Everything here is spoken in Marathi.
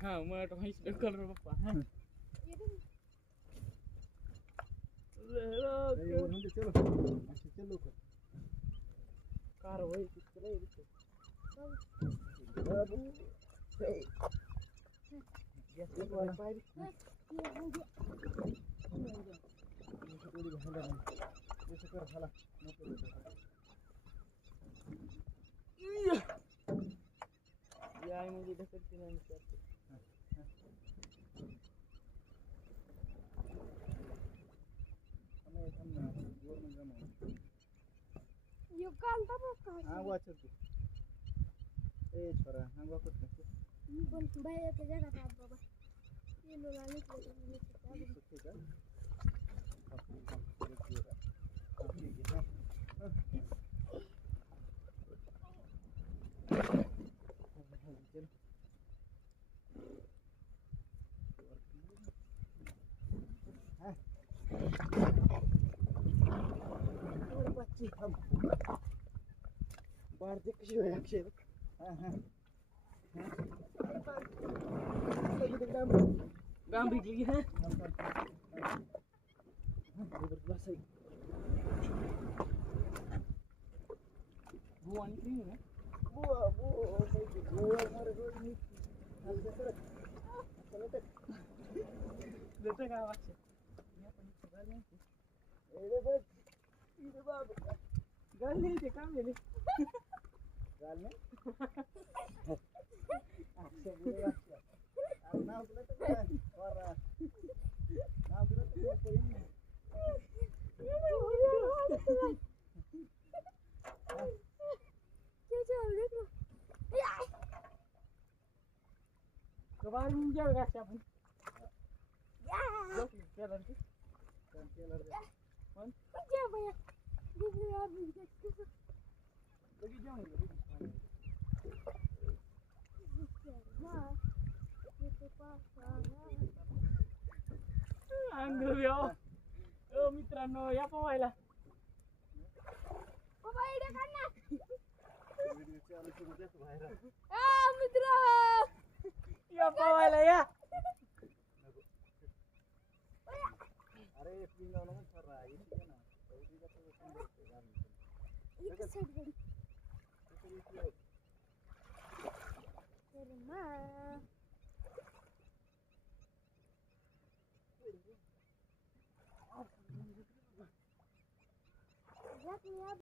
हा मग माहिती कलर बाप्पा चलो कार होय या म्हणजे ढकलते नाही ये कांदा बघ हाँ वो अच्छा तू ए छोरा हाँ वो कुछ नहीं मी पण बाहेरच्या जगात आत बाबा ये लोला निघले तर ठीक है ठीक है बाहेर कशी होय अक्षय गाम भेटली की हा बुवा आणि क्रीम ना देते का अक्षय गाल नाही ते काम गेले गाल में अक्षय बुरे अक्षय अब नाव तुला तर काय और नाव तुला तर कोई नहीं कबार में जाएगा क्या अपन क्या लड़की कौन क्या भैया दूसरे आदमी लगी जाऊंगा मित्रांनो या पोहायला मित्र या पोहायला या अरे पिंगा ना कर रहा है ये ना सऊदी का तो सुंदर है एक साइड गडी